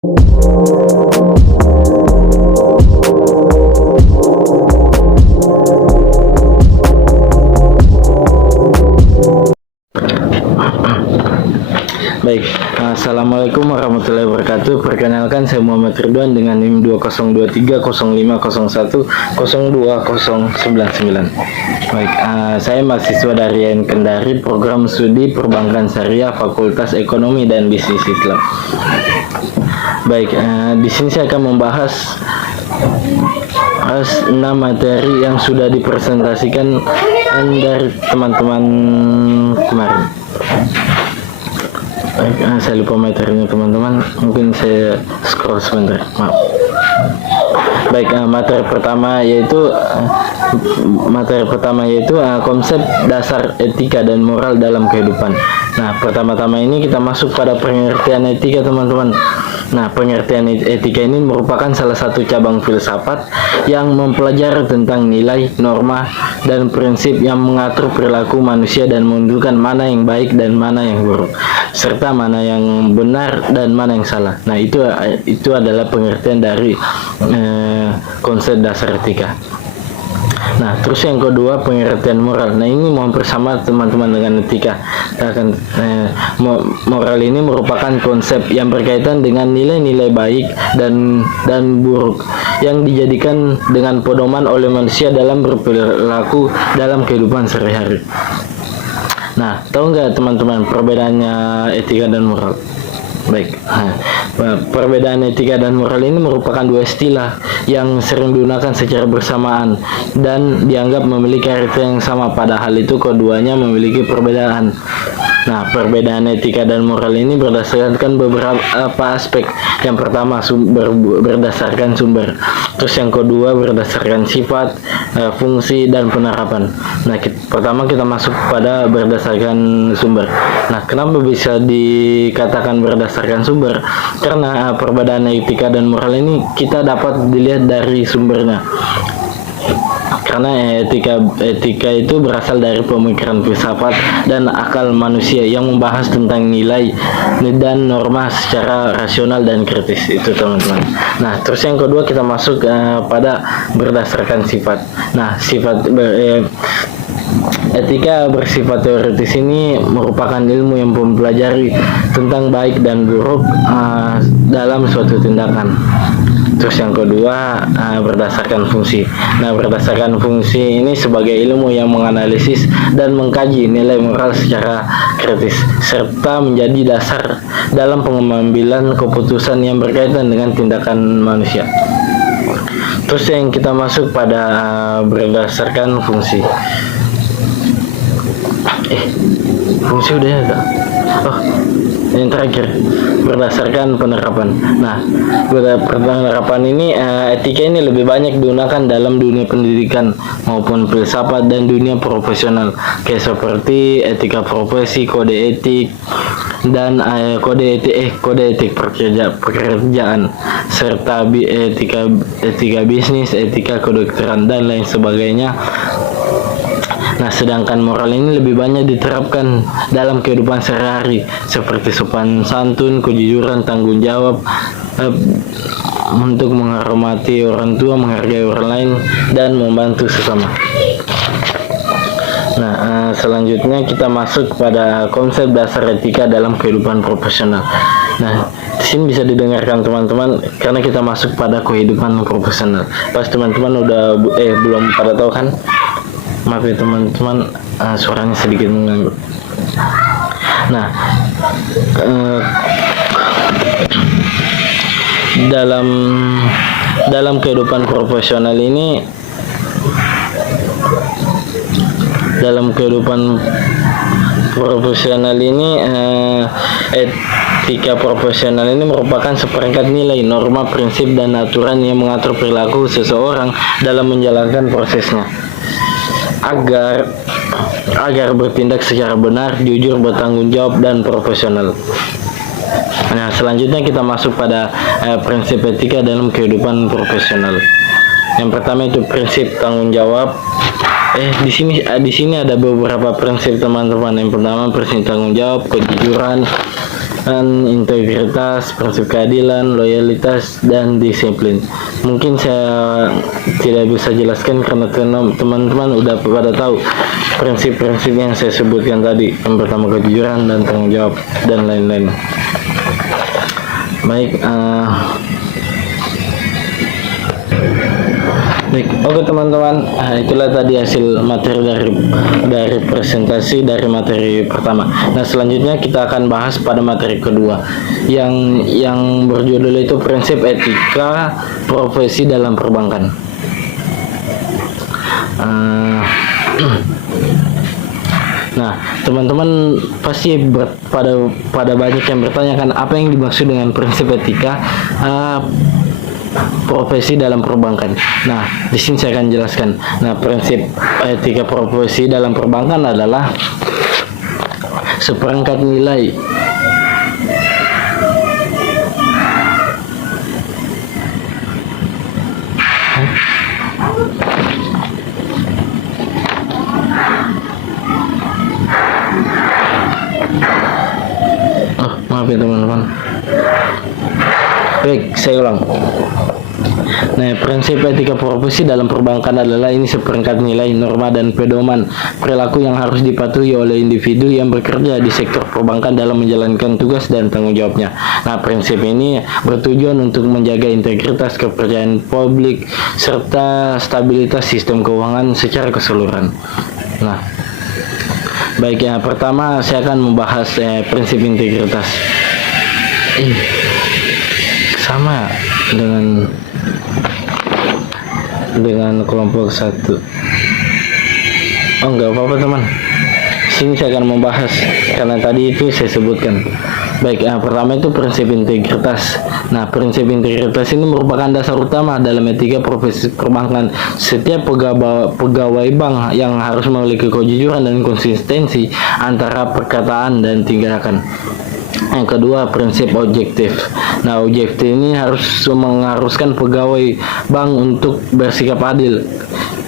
Baik, Assalamualaikum warahmatullahi wabarakatuh. Perkenalkan, saya Muhammad Ridwan dengan NIM 20230501020999. Baik, saya mahasiswa dari IAIN Kendari, program studi Perbankan Syariah, Fakultas Ekonomi dan Bisnis Islam. Baik, di sini saya akan membahas 6 materi yang sudah dipresentasikan dari teman-teman kemarin. Baik, saya lupa materinya teman-teman, mungkin saya scroll sebentar, maaf. Baik, materi pertama yaitu konsep dasar etika dan moral dalam kehidupan. Nah, pertama-tama ini kita masuk pada pengertian etika, teman-teman. Nah, pengertian etika ini merupakan salah satu cabang filsafat yang mempelajari tentang nilai, norma, dan prinsip yang mengatur perilaku manusia dan menentukan mana yang baik dan mana yang buruk, serta mana yang benar dan mana yang salah. Nah, itu adalah pengertian dari konsep dasar etika. Nah, terus yang kedua, pengertian moral. Nah, ini hampir sama teman-teman dengan etika. Moral ini merupakan konsep yang berkaitan dengan nilai-nilai baik dan buruk yang dijadikan dengan pedoman oleh manusia dalam berperilaku dalam kehidupan sehari-hari. Nah, tahu nggak teman-teman perbedaannya etika dan moral? Baik, perbedaan etika dan moral ini merupakan dua istilah yang sering digunakan secara bersamaan dan dianggap memiliki arti yang sama, padahal itu keduanya memiliki perbedaan. Nah, perbedaan etika dan moral ini berdasarkan beberapa aspek. Yang pertama, berdasarkan sumber. Terus yang kedua, berdasarkan sifat, fungsi, dan penerapan. Nah, pertama kita masuk pada berdasarkan sumber. Nah, kenapa bisa dikatakan berdasarkan sumber? Karena perbedaan etika dan moral ini kita dapat dilihat dari sumbernya. Karena etika itu berasal dari pemikiran filsafat dan akal manusia yang membahas tentang nilai dan norma secara rasional dan kritis, itu teman-teman. Nah, terus yang kedua kita masuk pada berdasarkan sifat. Nah, etika bersifat teoritis ini merupakan ilmu yang mempelajari tentang baik dan buruk dalam suatu tindakan. Terus yang kedua, berdasarkan fungsi. Nah, berdasarkan fungsi ini sebagai ilmu yang menganalisis dan mengkaji nilai moral secara kritis, serta menjadi dasar dalam pengambilan keputusan yang berkaitan dengan tindakan manusia. Terus yang kita masuk pada berdasarkan fungsi. Fungsi udah ya, Kak? Oh, yang terakhir, berdasarkan penerapan. Nah, penerapan ini, etika ini lebih banyak digunakan dalam dunia pendidikan maupun filsafat dan dunia profesional, kayak seperti etika profesi, kode etik, dan kode etik pekerjaan, serta etika bisnis, etika kedokteran, dan lain sebagainya. Nah, sedangkan moral ini lebih banyak diterapkan dalam kehidupan sehari-hari, seperti sopan santun, kejujuran, tanggung jawab, untuk menghormati orang tua, menghargai orang lain, dan membantu sesama. Nah, selanjutnya kita masuk pada konsep dasar etika dalam kehidupan profesional. Nah, di sini bisa didengarkan teman-teman, karena kita masuk pada kehidupan profesional. Pas teman-teman udah belum pada tahu kan? Maaf ya teman-teman, suaranya sedikit mengganggu. Nah, dalam kehidupan profesional ini, etika profesional ini merupakan seperangkat nilai, norma, prinsip, dan aturan yang mengatur perilaku seseorang dalam menjalankan prosesnya agar bertindak secara benar, jujur, bertanggung jawab, dan profesional. Nah, selanjutnya kita masuk pada prinsip etika dalam kehidupan profesional. Yang pertama itu prinsip tanggung jawab. Di sini ada beberapa prinsip teman-teman. Yang pertama prinsip tanggung jawab, kejujuran, integritas, prinsip keadilan, loyalitas, dan disiplin. Mungkin saya tidak bisa jelaskan karena teman-teman udah pada tahu prinsip-prinsip yang saya sebutkan tadi. Yang pertama kejujuran dan tanggung jawab dan lain-lain. Baik, oke teman-teman, itulah tadi hasil materi dari presentasi dari materi pertama. Nah, selanjutnya kita akan bahas pada materi kedua yang berjudul itu prinsip etika profesi dalam perbankan. Nah, teman-teman pasti pada banyak yang bertanyakan apa yang dimaksud dengan prinsip etika profesi dalam perbankan. Nah, di sini saya akan jelaskan. Nah, prinsip etika profesi dalam perbankan adalah seperangkat nilai maaf ya teman-teman. Baik, saya ulang. Nah, prinsip etika profesi dalam perbankan adalah ini seperangkat nilai, norma, dan pedoman perilaku yang harus dipatuhi oleh individu yang bekerja di sektor perbankan dalam menjalankan tugas dan tanggung jawabnya. Nah, prinsip ini bertujuan untuk menjaga integritas, kepercayaan publik, serta stabilitas sistem keuangan secara keseluruhan. Nah, baik, ya, pertama saya akan membahas prinsip integritas. Sama dengan kelompok satu. Oh, enggak apa-apa teman. Sini saya akan membahas karena tadi itu saya sebutkan. Baik, pertama itu prinsip integritas. Nah, prinsip integritas ini merupakan dasar utama dalam etika profesi perbankan. Setiap pegawai bank yang harus memiliki kejujuran dan konsistensi antara perkataan dan tindakan. Yang kedua, prinsip objektif. Nah, objektif ini harus mengharuskan pegawai bank untuk bersikap adil,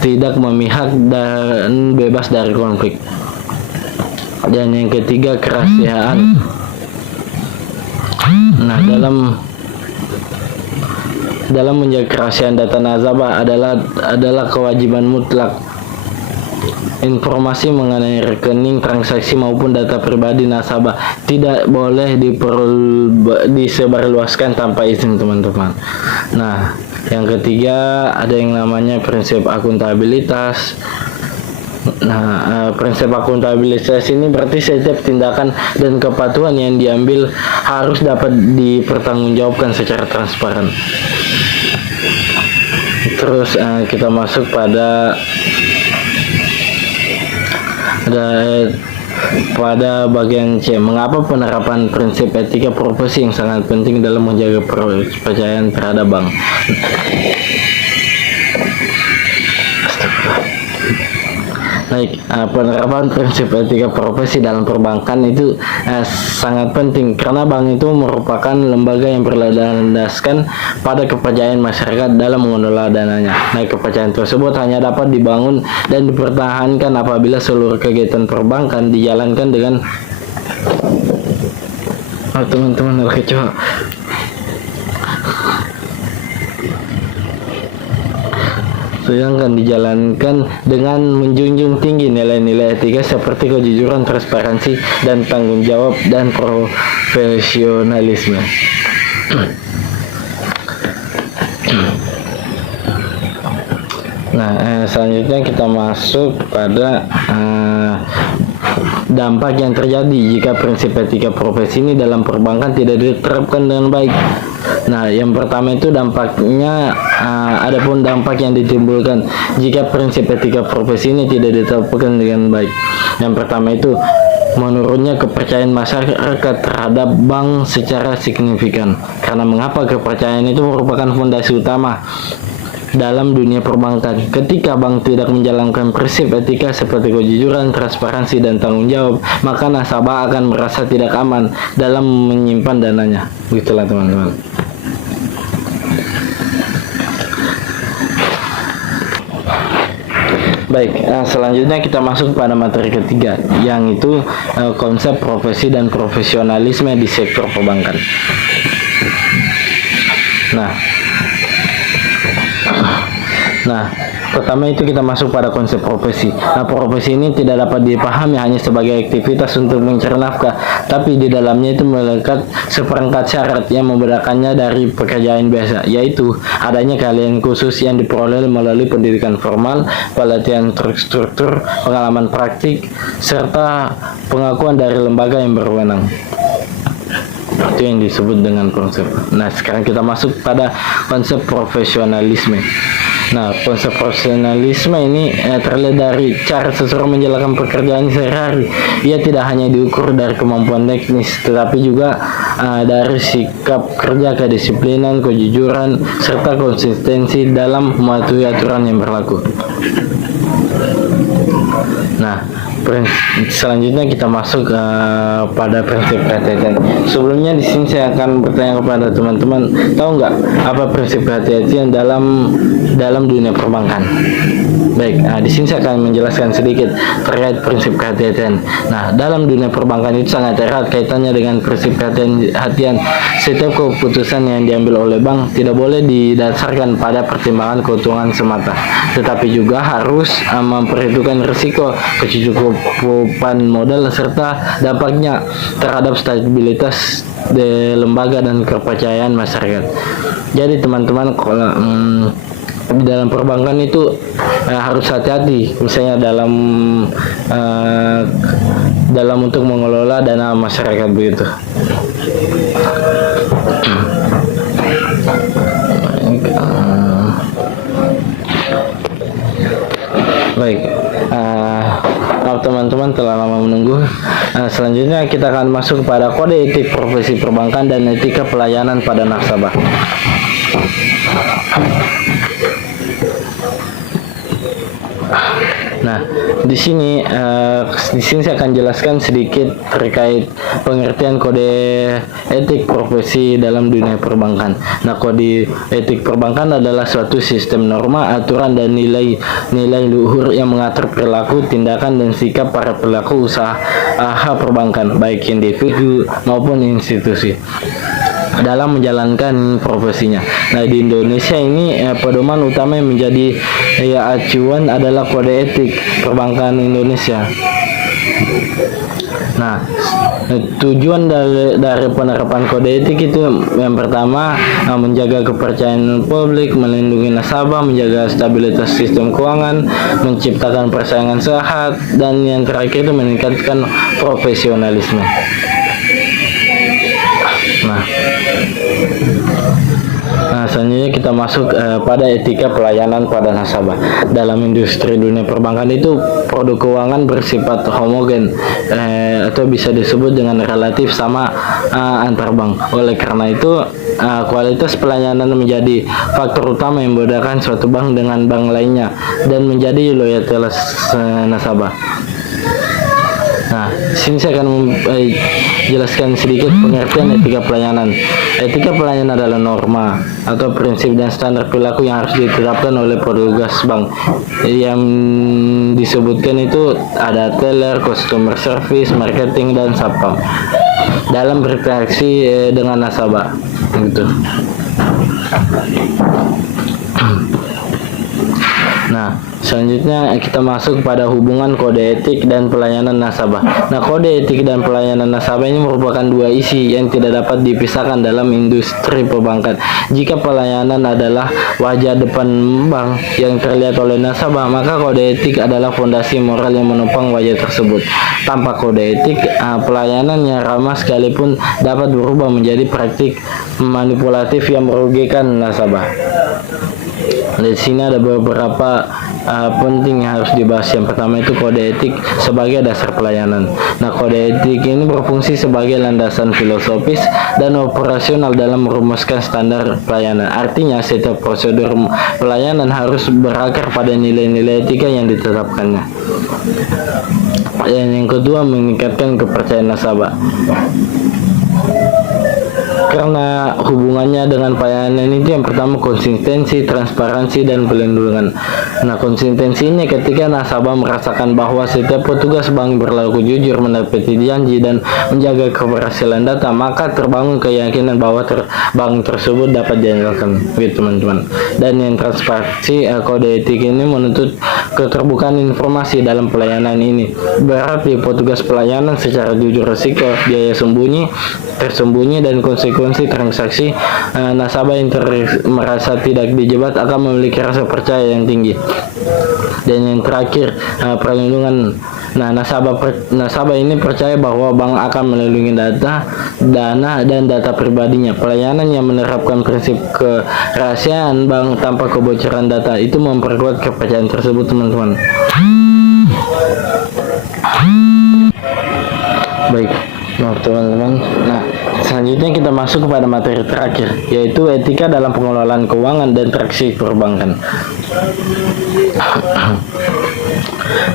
tidak memihak, dan bebas dari konflik. Dan yang ketiga, kerahasiaan. Nah, dalam menjaga kerahasiaan data nasabah adalah kewajiban mutlak. Informasi mengenai rekening, transaksi maupun data pribadi nasabah tidak boleh disebarluaskan tanpa izin teman-teman. Nah, yang ketiga ada yang namanya prinsip akuntabilitas. Nah, prinsip akuntabilitas ini berarti setiap tindakan dan kepatuhan yang diambil harus dapat dipertanggungjawabkan secara transparan. Terus kita masuk pada bagian C. Mengapa penerapan prinsip etika profesi yang sangat penting dalam menjaga kepercayaan terhadap bank? Baik, penerapan prinsip etika profesi dalam perbankan itu sangat penting karena bank itu merupakan lembaga yang berlandaskan pada kepercayaan masyarakat dalam mengelola dananya. Nah, kepercayaan tersebut hanya dapat dibangun dan dipertahankan apabila seluruh kegiatan perbankan dijalankan dengan teman-teman kecoa. Sedangkan dijalankan dengan menjunjung tinggi nilai-nilai etika seperti kejujuran, transparansi, dan tanggung jawab dan profesionalisme. Nah, selanjutnya kita masuk pada dampak yang terjadi jika prinsip etika profesi ini dalam perbankan tidak diterapkan dengan baik. Nah, yang pertama itu dampaknya, adapun dampak yang ditimbulkan jika prinsip etika profesi ini tidak diterapkan dengan baik. Yang pertama itu menurunnya kepercayaan masyarakat terhadap bank secara signifikan. Karena mengapa? Kepercayaan itu merupakan fondasi utama dalam dunia perbankan. Ketika bank tidak menjalankan prinsip etika seperti kejujuran, transparansi, dan tanggung jawab, maka nasabah akan merasa tidak aman dalam menyimpan dananya. Begitulah teman-teman. Baik, selanjutnya kita masuk pada materi ketiga, yang itu konsep profesi dan profesionalisme di sektor perbankan. Nah, pertama itu kita masuk pada konsep profesi. Nah, profesi ini tidak dapat dipahami hanya sebagai aktivitas untuk mencari nafkah, tapi di dalamnya itu melekat seperangkat syarat yang membedakannya dari pekerjaan biasa, yaitu adanya keahlian khusus yang diperoleh melalui pendidikan formal, pelatihan terstruktur, pengalaman praktik, serta pengakuan dari lembaga yang berwenang. Itu yang disebut dengan konsep. Nah, sekarang kita masuk pada konsep profesionalisme. Nah, konsep profesionalisme ini terlihat dari cara seseorang menjalankan pekerjaan sehari-hari. Ia tidak hanya diukur dari kemampuan teknis, tetapi juga dari sikap kerja, kedisiplinan, kejujuran, serta konsistensi dalam mematuhi aturan yang berlaku. Nah, selanjutnya kita masuk pada prinsip kehati-hatian. Sebelumnya di sini saya akan bertanya kepada teman-teman, tahu nggak apa prinsip kehati-hatian dalam dunia perbankan? Baik, di sini saya akan menjelaskan sedikit terkait prinsip kehati-hatian. Nah, dalam dunia perbankan itu sangat erat kaitannya dengan prinsip kehati-hatian. Setiap keputusan yang diambil oleh bank tidak boleh didasarkan pada pertimbangan keuntungan semata, tetapi juga harus memperhitungkan risiko, kecukupan modal, serta dampaknya terhadap stabilitas lembaga dan kepercayaan masyarakat. Jadi teman-teman, kalau di dalam perbankan itu harus hati-hati, misalnya dalam untuk mengelola dana masyarakat begitu. Baik, maaf teman-teman telah lama menunggu. Selanjutnya kita akan masuk pada kode etik profesi perbankan dan etika pelayanan pada nasabah. Nah, di sini saya akan jelaskan sedikit terkait pengertian kode etik profesi dalam dunia perbankan. Nah, kode etik perbankan adalah suatu sistem norma, aturan, dan nilai luhur yang mengatur perilaku, tindakan, dan sikap para pelaku usaha perbankan, baik individu maupun institusi, dalam menjalankan profesinya. Nah, di Indonesia ini pedoman utama yang menjadi acuan adalah kode etik perbankan Indonesia. Nah, tujuan dari penerapan kode etik itu yang pertama menjaga kepercayaan publik, melindungi nasabah, menjaga stabilitas sistem keuangan, menciptakan persaingan sehat, dan yang terakhir itu meningkatkan profesionalisme. Nah, selanjutnya kita masuk pada etika pelayanan pada nasabah. Dalam industri dunia perbankan itu produk keuangan bersifat homogen atau bisa disebut dengan relatif sama antar bank. Oleh karena itu kualitas pelayanan menjadi faktor utama yang membedakan suatu bank dengan bank lainnya dan menjadi loyalitas nasabah. Nah, sini saya akan jelaskan sedikit pengertian etika pelayanan. Etika pelayanan adalah norma atau prinsip dan standar perilaku yang harus ditetapkan oleh petugas bank. Yang disebutkan itu ada teller, customer service, marketing, dan satpam dalam berinteraksi dengan nasabah. Gitu. Nah, selanjutnya kita masuk pada hubungan kode etik dan pelayanan nasabah. Nah, kode etik dan pelayanan nasabah ini merupakan dua isi yang tidak dapat dipisahkan dalam industri perbankan. Jika pelayanan adalah wajah depan bank yang terlihat oleh nasabah, maka kode etik adalah fondasi moral yang menopang wajah tersebut. Tanpa kode etik, pelayanan yang ramah sekalipun dapat berubah menjadi praktik manipulatif yang merugikan nasabah. Di sini ada beberapa penting yang harus dibahas. Yang pertama itu kode etik sebagai dasar pelayanan. Nah, kode etik ini berfungsi sebagai landasan filosofis dan operasional dalam merumuskan standar pelayanan. Artinya setiap prosedur pelayanan harus berakar pada nilai-nilai etika yang ditetapkannya. Dan yang kedua, meningkatkan kepercayaan nasabah. karena hubungannya dengan pelayanan itu yang pertama konsistensi, transparansi, dan pelindungan. Nah, konsistensi ini ketika nasabah merasakan bahwa setiap petugas bank berlaku jujur, menepati janji, dan menjaga keberhasilan data, maka terbangun keyakinan bahwa bank tersebut dapat diandalkan, gitu teman-teman. Dan yang transparansi, kode etik ini menuntut keterbukaan informasi dalam pelayanan ini. Berarti petugas pelayanan secara jujur risiko, biaya tersembunyi, dan konsekuensi transaksi nasabah yang merasa tidak dijebak akan memiliki rasa percaya yang tinggi. Dan yang terakhir, perlindungan. Nah, nasabah ini percaya bahwa bank akan melindungi dana dan data pribadinya. Pelayanan yang menerapkan prinsip kerahasiaan bank tanpa kebocoran data itu memperkuat kepercayaan tersebut, teman-teman. Baik, teman-teman. Nah, selanjutnya kita masuk kepada materi terakhir, yaitu etika dalam pengelolaan keuangan dan transaksi perbankan.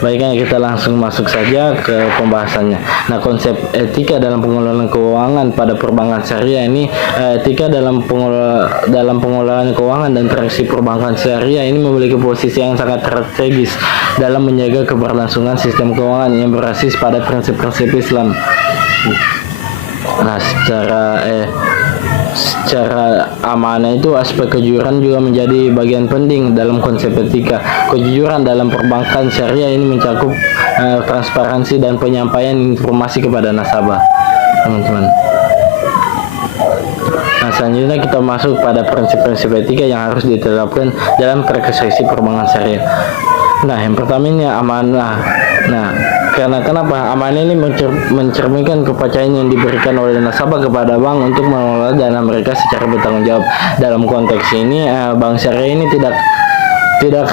Baiknya kita langsung masuk saja ke pembahasannya. Nah, konsep etika dalam pengelolaan keuangan pada perbankan syariah ini, etika dalam pengelolaan keuangan dan transaksi perbankan syariah ini memiliki posisi yang sangat strategis dalam menjaga keberlangsungan sistem keuangan yang berbasis pada prinsip-prinsip Islam. Nah, secara amanah itu aspek kejujuran juga menjadi bagian penting dalam konsep etika. Kejujuran dalam perbankan syariah ini mencakup transparansi dan penyampaian informasi kepada nasabah, teman-teman. Nah, selanjutnya kita masuk pada prinsip-prinsip etika yang harus diterapkan dalam transaksi perbankan syariah. Nah, yang pertama ini amanah. Nah, karena kenapa? Amanah ini mencerminkan kepercayaan yang diberikan oleh nasabah kepada bank untuk mengelola dana mereka secara bertanggung jawab. Dalam konteks ini, bank syariah ini tidak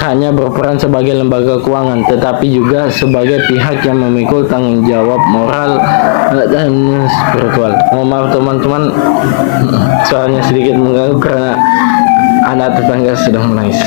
hanya berperan sebagai lembaga keuangan, tetapi juga sebagai pihak yang memikul tanggung jawab moral dan spiritual. Mohon maaf teman-teman, suaranya sedikit mengganggu karena anak tetangga sedang menangis.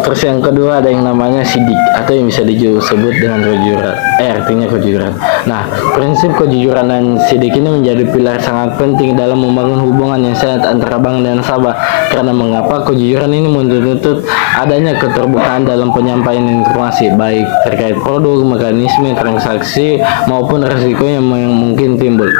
Terus yang kedua ada yang namanya sidik atau yang bisa disebut dengan kejujuran. Artinya kejujuran. Nah, prinsip kejujuran dan sidik ini menjadi pilar sangat penting dalam membangun hubungan yang sehat antara bank dan nasabah. Karena mengapa? Kejujuran ini menuntut adanya keterbukaan dalam penyampaian informasi, baik terkait produk, mekanisme transaksi maupun risiko yang mungkin timbul.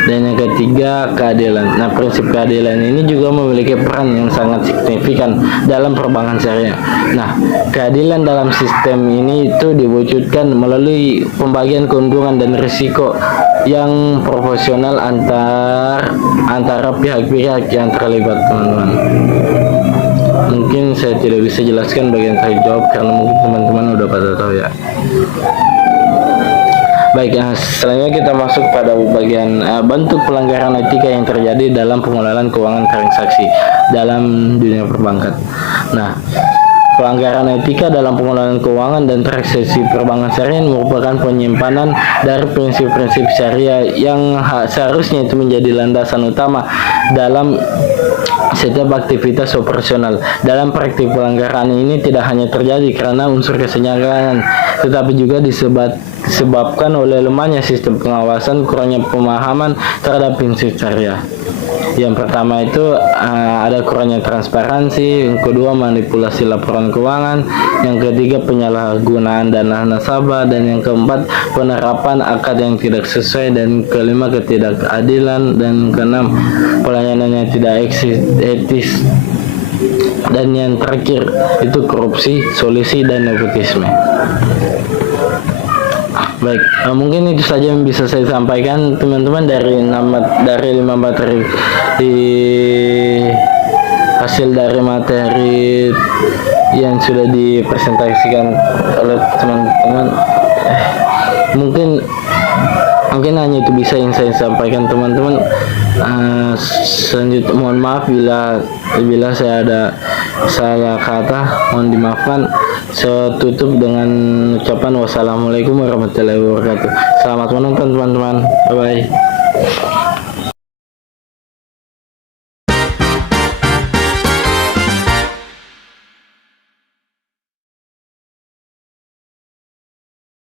Dan yang ketiga, keadilan. Nah, prinsip keadilan ini juga memiliki peran yang sangat signifikan dalam perbankan syariah. Nah, keadilan dalam sistem ini itu diwujudkan melalui pembagian keuntungan dan risiko yang proporsional antara pihak-pihak yang terlibat, teman-teman. Mungkin saya tidak bisa jelaskan bagian tanggung jawab karena mungkin teman-teman udah pada tahu ya. Baik, selanjutnya kita masuk pada bagian bentuk pelanggaran etika yang terjadi dalam pengelolaan keuangan transaksi dalam dunia perbankan. Nah, pelanggaran etika dalam pengelolaan keuangan dan transaksi perbankan syariah merupakan penyimpanan dari prinsip-prinsip syariah yang seharusnya itu menjadi landasan utama dalam setiap aktivitas operasional. Dalam praktik pelanggaran ini tidak hanya terjadi karena unsur kesengajaan, tetapi juga disebabkan oleh lemahnya sistem pengawasan, kurangnya pemahaman terhadap prinsip syariah. Yang pertama itu ada kurangnya transparansi, yang kedua manipulasi laporan keuangan, yang ketiga penyalahgunaan dana nasabah, dan yang keempat penerapan akad yang tidak sesuai, dan kelima ketidakadilan, dan keenam pelayanan yang tidak etis, dan yang terakhir itu korupsi, solusi, dan nepotisme. Baik, mungkin itu saja yang bisa saya sampaikan teman-teman dari 5 materi hasil dari materi yang sudah dipresentasikan oleh teman-teman. Mungkin hanya itu bisa yang saya sampaikan teman-teman. Selanjutnya mohon maaf bila saya ada salah kata, mohon dimaafkan. Saya tutup dengan ucapan wassalamualaikum warahmatullahi wabarakatuh. Selamat menonton teman-teman. Bye bye.